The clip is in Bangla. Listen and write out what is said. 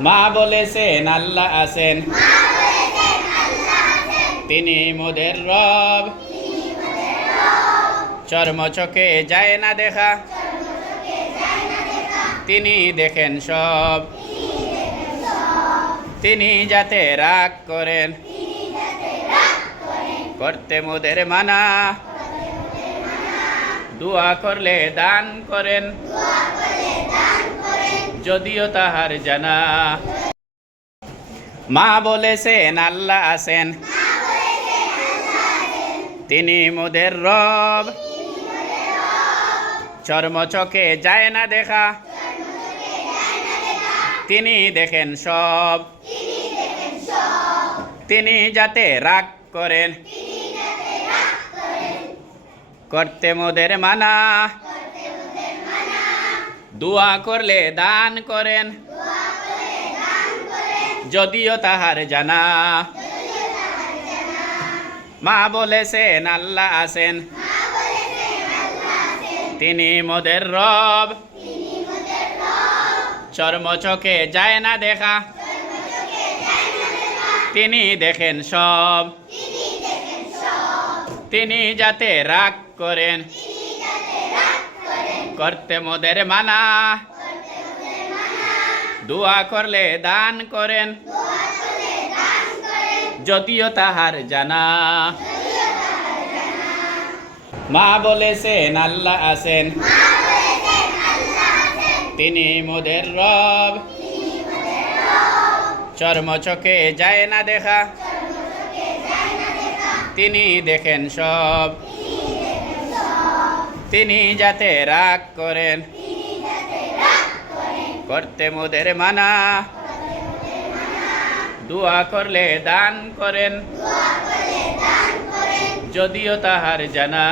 মা বলেছেন আল্লাহ আছেন, তিনি মোদের রব। চর্ম চোখে যায় না দেখা, তিনি দেখেন সব। তিনি যাতে রাগ করেন, করতে মোদের মানা। দোয়া করলে দান করেন, যদিও তাহার জানা। মা বলেছেন আল্লাহ আছেন, তিনি মোদের রব। চর্ম চোখে যায় না দেখা, তিনি দেখেন সব। তিনি যাতে রাগ করেন, করতে মোদের মানা। দোয়া করলে দান করেন, যদিও তাহার জানা। মা বলেছেন আল্লাহ আছেন, তিনি মোদের রব। চর্ম চোখে যায় না দেখা, তিনি দেখেন সব। তিনি যাতে রাগ করেন, করতে মোদের মানা। দোয়া করলে দান করেন, যদিও তাহার জানা। মা বলেছেন আল্লাহ আছেন, তিনি মোদের রব। চর্ম চোখে যায় না দেখা, তিনি দেখেন সব। তিনি যাতে রাগ করেন, করতে মোদের মানা। দোয়া করলে দান করেন, যদিও তাহার জানা।